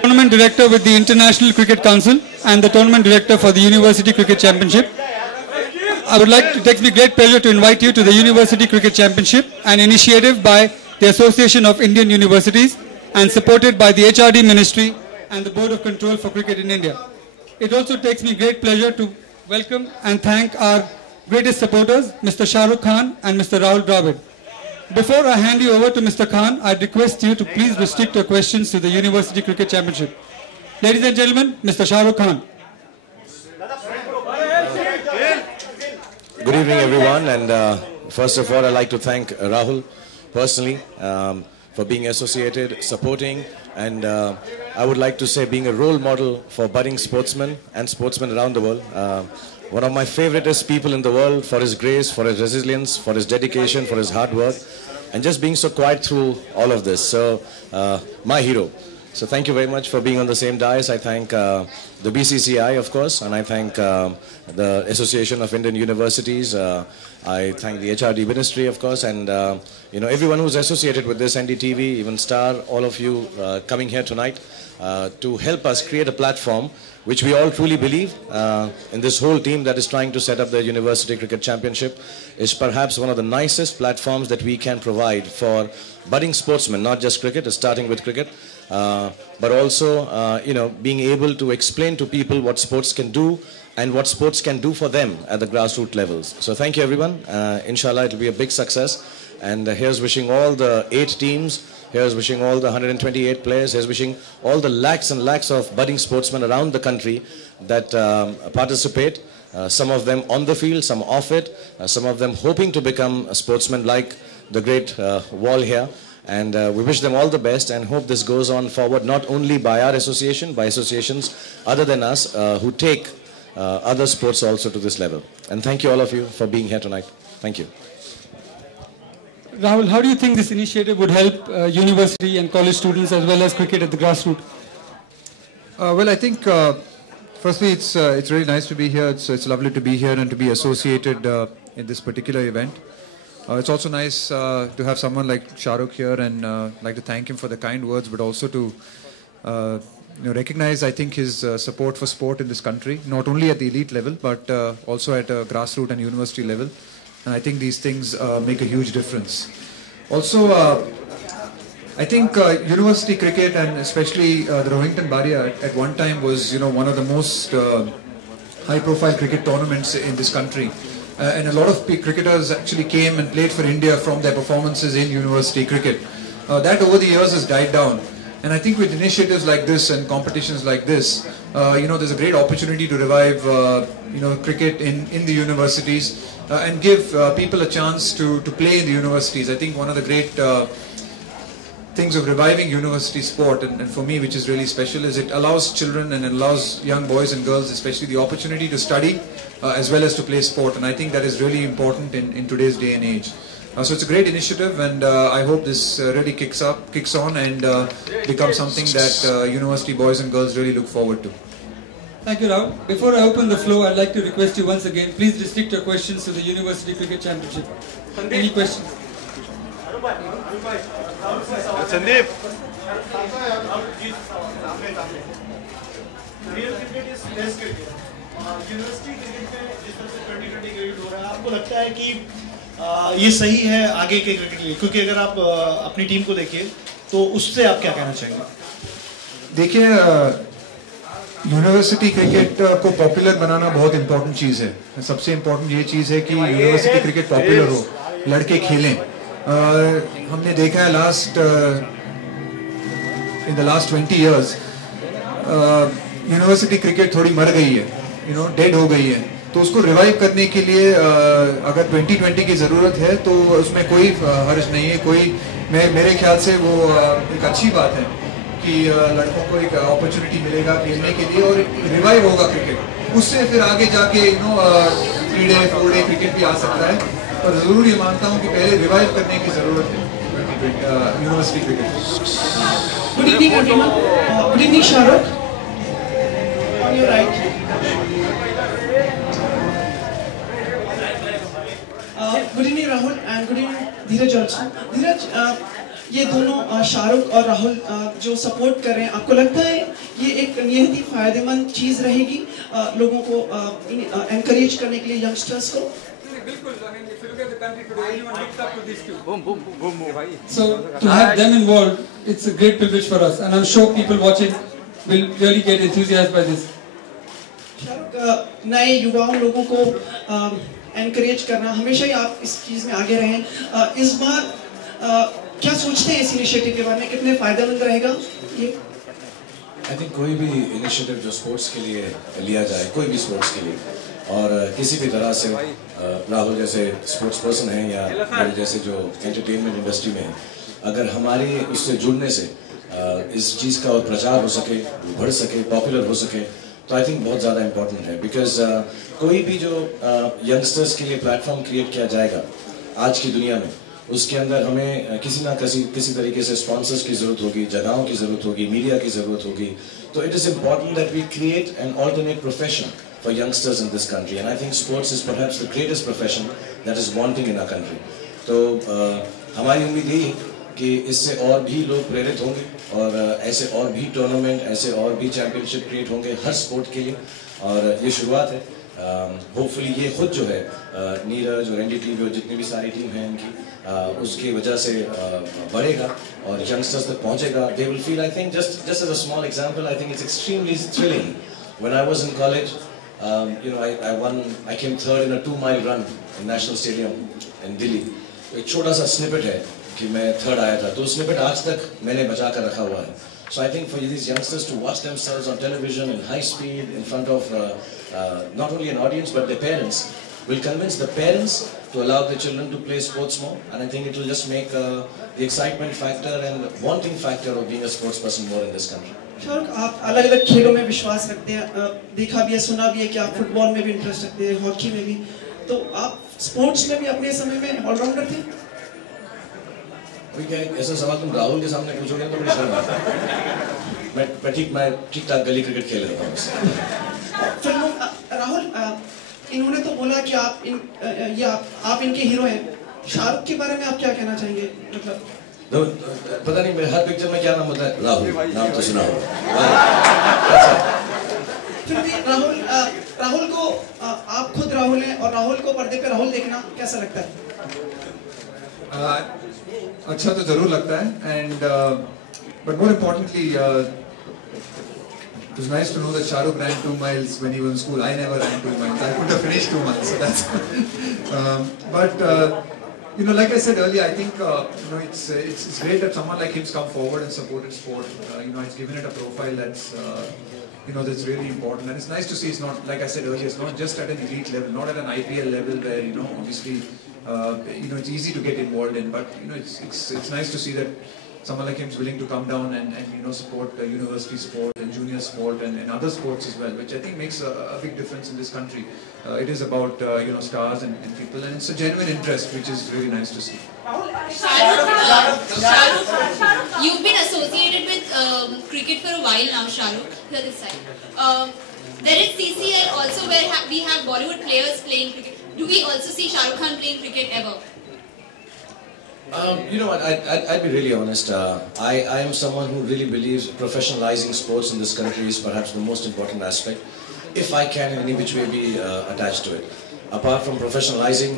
Tournament Director with the International Cricket Council and the Tournament Director for the University Cricket Championship. It takes me great pleasure to invite you to the University Cricket Championship, an initiative by the Association of Indian Universities and supported by the HRD Ministry and the Board of Control for Cricket in India. It also takes me great pleasure to welcome and thank our greatest supporters, Mr. Shah Rukh Khan and Mr. Rahul Dravid. Before I hand you over to Mr. Khan, I request you to please restrict your questions to the University Cricket Championship. Ladies and gentlemen, Mr. Shah Rukh Khan. Good evening, everyone. And first of all, I'd like to thank Rahul personally for being associated, supporting, and I would like to say being a role model for budding sportsmen and sportsmen around the world. One of my favoriteest people in the world for his grace, for his resilience, for his dedication, for his hard work, and just being so quiet through all of this. So, my hero. So thank you very much for being on the same dais. I thank the BCCI, of course, and I thank the Association of Indian Universities. I thank the HRD Ministry, of course, and everyone who's associated with this, NDTV, even Star, all of you coming here tonight to help us create a platform which we all truly believe in this whole team that is trying to set up the University Cricket Championship is perhaps one of the nicest platforms that we can provide for budding sportsmen, not just cricket, starting with cricket, but also, being able to explain to people what sports can do and what sports can do for them at the grassroots levels. So thank you, everyone. Inshallah, it will be a big success. And here's wishing all the 8 teams, here's wishing all the 128 players, here's wishing all the lakhs and lakhs of budding sportsmen around the country that participate, some of them on the field, some off it, some of them hoping to become a sportsman like the great Wall here. And we wish them all the best and hope this goes on forward, not only by our association, by associations other than us who take other sports also to this level. And thank you all of you for being here tonight. Thank you. Rahul, how do you think this initiative would help university and college students as well as cricket at the grassroots? Well, I think firstly it's really nice to be here. It's lovely to be here and to be associated in this particular event. It's also nice to have someone like Shah Rukh here, and like to thank him for the kind words, but also to recognize, I think, his support for sport in this country, not only at the elite level, but also at a grassroots and university level. And I think these things make a huge difference. Also, I think university cricket, and especially the Rohington Baria at one time was, one of the most high-profile cricket tournaments in this country. And a lot of cricketers actually came and played for India from their performances in university cricket. That over the years has died down. And I think with initiatives like this and competitions like this, there's a great opportunity to revive, cricket in the universities and give people a chance to play in the universities. I think one of the great things of reviving university sport, and for me, which is really special, is it allows children and it allows young boys and girls especially the opportunity to study as well as to play sport. And I think that is really important in today's day and age. So it's a great initiative, and I hope this really kicks on and becomes something that university boys and girls really look forward to. Thank you, Rahul. Before I open the floor, I'd like to request you once again, please restrict your questions to the University Cricket Championship. Any questions? Sandeep. University cricket में जिस तरह से 2020 cricket हो रहा है, आपको लगता है कि ये सही है आगे के क्रिकेट के लिए? क्योंकि अगर आप अपनी टीम को देखिए तो उससे आप क्या कहना चाहेंगे? देखिए, यूनिवर्सिटी क्रिकेट को पॉपुलर बनाना बहुत इम्पोर्टेंट चीज़ है. सबसे इम्पोर्टेंट ये चीज़ है कि यूनिवर्सिटी क्रिकेट पॉपुलर हो, लड़के खेलें. हमने देखा है in the last 20 years university cricket थोड़ी मर गई है, डेड हो गई है. तो उसको रिवाइव करने के लिए अगर 2020 की ज़रूरत है तो उसमें कोई हर्ज नहीं है. मेरे ख्याल से वो एक अच्छी बात है कि लड़कों को एक अपॉर्चुनिटी मिलेगा खेलने के लिए और रिवाइव होगा क्रिकेट. उससे फिर आगे जाके 3-day 4-day क्रिकेट भी आ सकता है. पर ज़रूर ये मानता हूँ कि पहले रिवाइव करने की ज़रूरत है university cricket. Good evening, everyone. Good evening, Shah Rukh. On your right. Good evening, Rahul, and good evening, Dheeraj also. Dheeraj, ये दोनों शाहरुख और राहुल जो सपोर्ट कर रहे हैं, आपको लगता है ये एक निहायत ही फायदेमंद चीज़ रहेगी लोगों को एनकरेज करने के लिए, यंगस्टर्स को। So to have them involved, it's a great privilege for us, and I'm sure people watching will really get enthusiased by this. Shahrukh, नए युवाओं लोगों को एनकरेज करना, हमेशा ही आप इस चीज़ में आगे रहें। इस बार क्या सोचते हैं इस इनिशिएटिव के बारे में, कितने फायदेमंद रहेगा ये? आई थिंक कोई भी इनिशिएटिव जो स्पोर्ट्स के लिए लिया जाए, कोई भी स्पोर्ट्स के लिए, और किसी भी तरह से राहुल जैसे स्पोर्ट्स पर्सन हैं या मेरे जैसे जो एंटरटेनमेंट इंडस्ट्री में हैं, अगर हमारे उससे जुड़ने से इस चीज़ का और प्रचार हो सके, बढ़ सके, पॉपुलर हो सके, तो आई थिंक बहुत ज़्यादा इम्पोर्टेंट है। बिकॉज कोई भी जो यंगस्टर्स के लिए प्लेटफॉर्म क्रिएट किया जाएगा आज की दुनिया में, उसके अंदर हमें किसी ना किसी तरीके से स्पॉन्सर्स की ज़रूरत होगी, जगहों की ज़रूरत होगी, मीडिया की ज़रूरत होगी। तो it is important that we create an alternate profession for youngsters in this country, and I think sports is perhaps the greatest profession that is wanting in our country. तो हमारी उम्मीद यही है कि इससे और भी लोग प्रेरित होंगे और ऐसे और भी टूर्नामेंट, ऐसे और भी चैंपियनशिप क्रिएट होंगे हर स्पोर्ट के लिए, और ये शुरुआत है। होपफुली ये खुद जो है नीरज और एनडीटीवी और जितनी भी सारी टीम है इनकी, उसकी वजह से बढ़ेगा और यंगस्टर्स तक पहुंचेगा। They will feel, I think, just as a small example, I think it's extremely thrilling. When I was in college, I came third in a 2-mile run in National Stadium in Delhi. एक छोटा सा snippet है कि मैं third आया था, तो snippet आज तक मैंने बचा कर रखा हुआ है। So I think for these youngsters to watch themselves on television in high speed in front of not only an audience but their parents will convince the parents to allow their children to play sports more, and I think it will just make the excitement factor and wanting factor of being a sports person more in this country. Shahrukh, आप अलग अलग खेलों में विश्वास रखते हैं, देखा भी है, सुना भी है कि आप फुटबॉल में भी इंटरेस्ट रखते हैं, हॉकी में भी, तो आप स्पोर्ट्स में भी अपने समय में ऑलराउंडर थे? क्या ऐसा सवाल तुम राहुल के सामने पूछोगे तो बड़ी शर्म आता है। मैं ठीक ठाक गली क्रिकेट खेल रहा हूँ। फिल्मों, राहुल, इन्होंने तो बोला कि आप इनके हीरो हैं। शाहरुख के बारे में आप क्या कहना चाहेंगे? मतलब पता नहीं, मेरे हर पिक्चर में क्या नाम होता है? राहुल, नाम तो सुना हो। फिर भी राहुल को, आप खुद राहुल हैं और राहुल को पर्दे पे राहुल देखना कैसा लगता है? अच्छा तो जरूर लगता है, and but more importantly, it was nice to know that Shahrukh ran 2 miles when he was in school. I never ran 2 miles. I couldn't have finished 2 miles. So that's but like I said earlier, I think it's great that someone like him's come forward and supported sport. It's given it a profile that's that's really important, and it's nice to see. It's not, like I said earlier, it's not just at an elite level, not at an IPL level where obviously it's easy to get involved in, but it's nice to see that someone like him is willing to come down and support university sport and junior sport and other sports as well, which I think makes a big difference in this country. It is about stars and people, and it's a genuine interest, which is really nice to see. Shahrukh, you've been associated with cricket for a while now, Shahrukh. Here this side. There is CCL also, where we have Bollywood players playing cricket. Do we also see Shahrukh Khan playing cricket ever? You know what, I'd be really honest. I am someone who really believes professionalizing sports in this country is perhaps the most important aspect, if I can in any which way be attached to it. Apart from professionalizing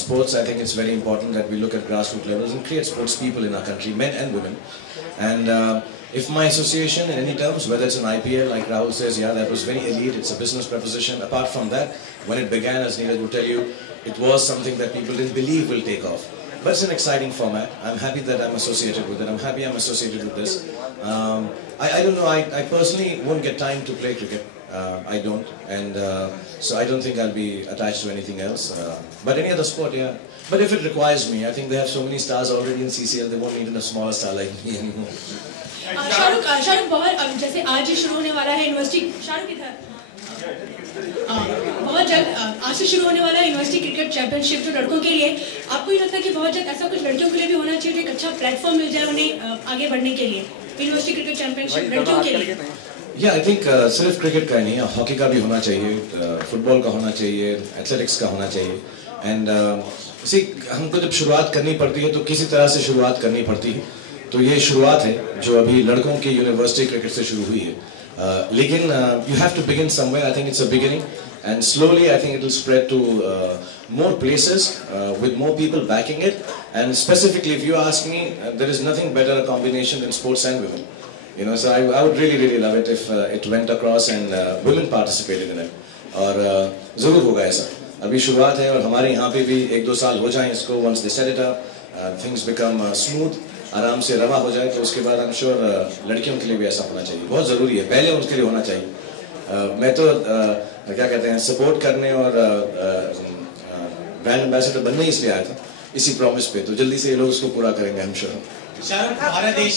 sports, I think it's very important that we look at grassroots levels and create sports people in our country, men and women. And if my association in any terms, whether it's an IPL, like Rahul says, yeah, that was very elite, it's a business proposition. Apart from that, when it began, as Neeraj will tell you, it was something that people didn't believe will take off. But it's an exciting format. I'm happy that I'm associated with it. I'm happy I'm associated with this. I don't know, I personally won't get time to play cricket. I don't. And so I don't think I'll be attached to anything else. But any other sport, yeah. But if it requires me, I think they have so many stars already in CCL, they won't need a smaller star like me anymore. Shahrukh बहुत जैसे आज ही शुरू होने वाला है university, Shahrukh इधर बहुत जल्द आज से शुरू होने वाला है यूनिवर्सिटी क्रिकेट चैंपियनशिप जो लड़कों के लिए, आपको ये लगता है कि बहुत जल्द ऐसा कुछ लड़कियों के लिए भी होना चाहिए, जो एक अच्छा प्लेटफॉर्म मिल जाए उन्हें आगे बढ़ने के लिए, यूनिवर्सिटी क्रिकेट चैंपियनशिप लड़कियों के लिए? Yeah, I think सिर्फ क्रिकेट का नहीं, हॉकी का भी होना चाहिए, फुटबॉल का होना चाहिए, एथलेटिक्स का होना चाहिए. एंड हमको जब शुरुआत करनी पड़ती है तो किसी तरह से शुरुआत करनी पड़ती है. तो ये शुरुआत है जो अभी लड़कों की यूनिवर्सिटी क्रिकेट से शुरू हुई है, लेकिन you have to begin somewhere. I think it's a beginning and slowly I think it will spread to more places with more people backing it. And specifically, if you ask me, there is nothing better a combination than sports and women. You know, so I would really love it if it went across and women participated in it. और ज़रूर होगा ऐसा. अभी शुरुआत है और हमारे यहाँ पे भी 1-2 साल हो जाएं इसको. Once they set it up, things become smooth, आराम से रवा हो जाए, तो उसके बाद I'm sure लड़कियों के लिए भी ऐसा होना चाहिए. बहुत ज़रूरी है. पहले उनके लिए होना चाहिए. मैं तो क्या कहते हैं, सपोर्ट करने और ब्रांड एम्बेसडर बनने ही इसलिए आया था, इसी प्रॉमिस पे. तो जल्दी से ये लोग उसको पूरा करेंगे, हम श्योर. शाहरुख, भारत देश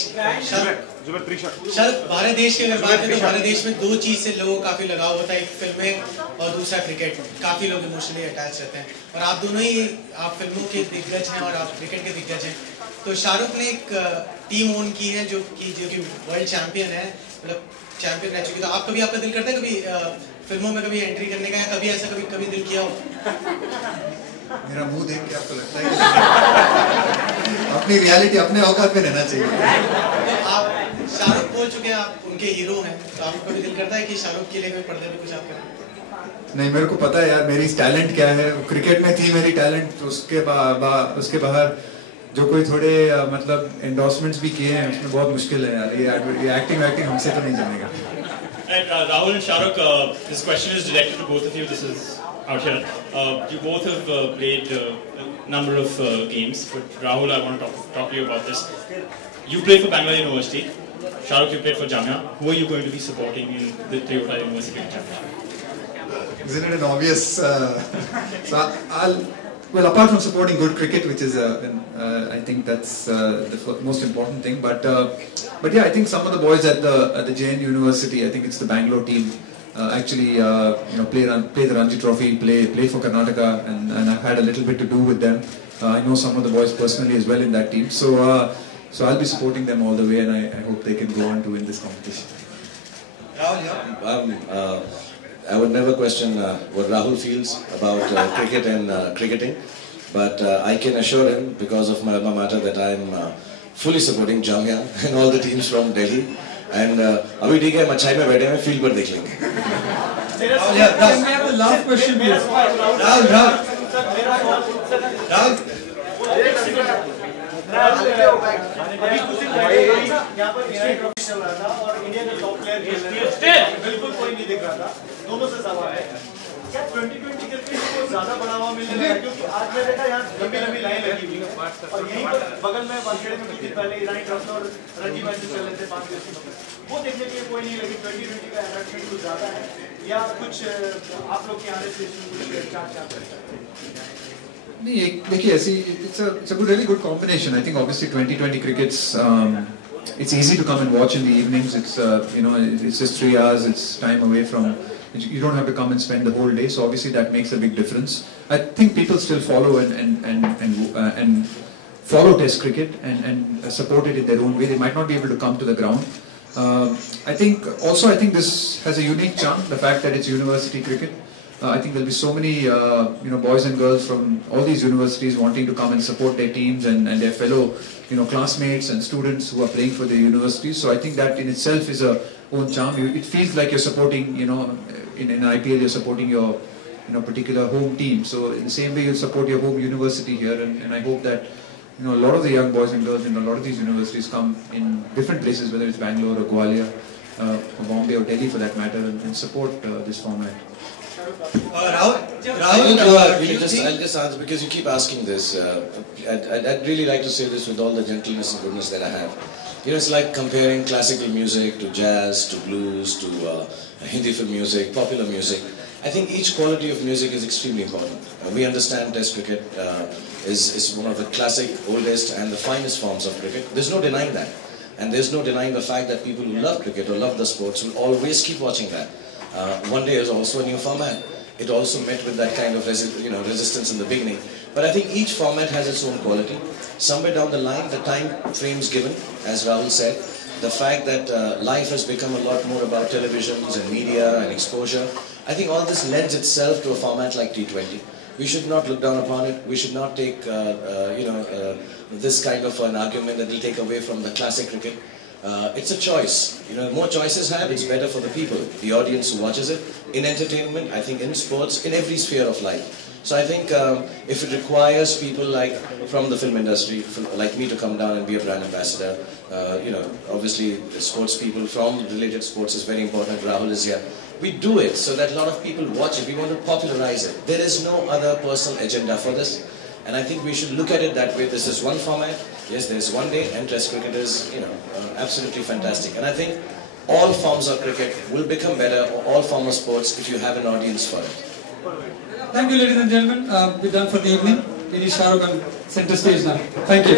की अगर बात करें तो भारत देश में 2 चीज से लोगों को काफी लगाव होता है, एक फिल्में और दूसरा क्रिकेट. काफी लोग इमोशनली अटैच रहते हैं और आप दोनों ही, आप फिल्मों के दिग्गज हैं और आप क्रिकेट के दिग्गज हैं. तो शाहरुख ने एक टीम ओन की है जो कि वर्ल्ड चैंपियन है, मतलब चैंपियन रह चुकी. तो आप कभी, आपका दिल करता है कभी फिल्मों में कभी एंट्री करने का, या कभी ऐसा कभी दिल किया हो? मेरा मुंह देख के आपको लगता है अपनी रियलिटी अपने औकात पे रहना चाहिए. तो आप शाहरुख बोल चुके हैं, आप उनके हीरो हैं, तो आपको कभी दिल करता है कि शाहरुख के लिए पर्दे पे कुछ आप करें? नहीं, मेरे को पता है यार मेरी टैलेंट क्या है. क्रिकेट में थी मेरी टैलेंट, तो उसके बाहर जो कोई थोड़े मतलब एंडोर्समेंट्स भी किए हैं, उसमें बहुत मुश्किल है यार. ये एक्टिंग हमसे तो नहीं जमेगा. And Rahul and Shahrukh, this question is directed to both of you. This is out here. You both have played a number of games, but Rahul, I want to talk to you about this. You played for Bangalore University. Shahrukh, you played for Jamia. Who are you going to be supporting in the Toyota University Championship? Isn't it an obvious? So well, apart from supporting good cricket, which is I think that's the most important thing. But yeah, I think some of the boys at the JN University, I think it's the Bangalore team, actually play the Ranji Trophy, play for Karnataka, and I've had a little bit to do with them. I know some of the boys personally as well in that team. So I'll be supporting them all the way, and I hope they can go on to win this competition. Rahul, I would never question what Rahul feels about cricket and cricketing, but I can assure him, because of my alma mater, that I am fully supporting Jamia and all the teams from Delhi. And अभी ठीक है, मच्छाई में बैठे हैं, field पर देख लेंगे. Can we have the last question, please? अभी कुछ दिन पहले यहाँ पर चल रहा था और इंडिया के टॉप प्लेयर बिल्कुल कोई नहीं दिख रहा था. दोनों से सवाल है, क्या 2020 क्रिकेट को ज्यादा बढ़ावा मिलने लगा? क्योंकि आज मैं देखा यहाँ लंबी लाइन लगी हुई है और यहीं पर बगल में वानखेड़े में कुछ दिन पहले ईरानी ट्रस्ट और रणजी मैचेस चल रहे थे 5 दिवस की, वो देखने के लिए कोई नहीं. लेकिन 2020 का एडवर्टाइजमेंट कुछ ज्यादा है, या कुछ आप लोग के आने से नहीं, देखिए ऐसी it's a really good combination. I think obviously 2020 cricket's it's easy to come and watch in the evenings. It's it's just 3 hours. It's time away from. You don't have to come and spend the whole day. So obviously that makes a big difference. I think people still follow and follow Test cricket and support it in their own way. They might not be able to come to the ground. I think this has a unique charm. The fact that it's university cricket. I think there'll be so many boys and girls from all these universities wanting to come and support their teams and their fellow classmates and students who are playing for their universities. So I think that in itself is a own charm. It feels like you're supporting, in an IPL you're supporting your particular home team. So in the same way you support your home university here, and I hope that a lot of the young boys and girls in a lot of these universities come in different places, whether it's Bangalore or Gwalior or Bombay or Delhi for that matter, and support this format. Rahul, I'll just answer because you keep asking this. I'd really like to say this with all the gentleness and goodness that I have. It's like comparing classical music to jazz, to blues, to Hindi film music, popular music. I think each quality of music is extremely important. We understand Test cricket is one of the classic, oldest and the finest forms of cricket. There's no denying that. And there's no denying the fact that people who love cricket or love the sports will always keep watching that. One day is also a new format. It also met with that kind of resistance in the beginning. But I think each format has its own quality. Somewhere down the line, the time frames given, as Rahul said, the fact that life has become a lot more about televisions and media and exposure, I think all this lends itself to a format like T20. we should not look down upon it. We should not take, this kind of an argument that will take away from the classic cricket. It's a choice. More choices have, it's better for the people, the audience who watches it. In entertainment, I think in sports, in every sphere of life. So I think if it requires people like from the film industry, like me to come down and be a brand ambassador, obviously the sports people from related sports is very important. Rahul is here. We do it so that a lot of people watch it. We want to popularize it. There is no other personal agenda for this. And I think we should look at it that way. This is one format. Yes, there is one day, and Test cricket is, absolutely fantastic. And I think all forms of cricket will become better, or all forms of sports, if you have an audience for it. Thank you, ladies and gentlemen. We're done for the evening. Shah Rukh on center stage now. Thank you.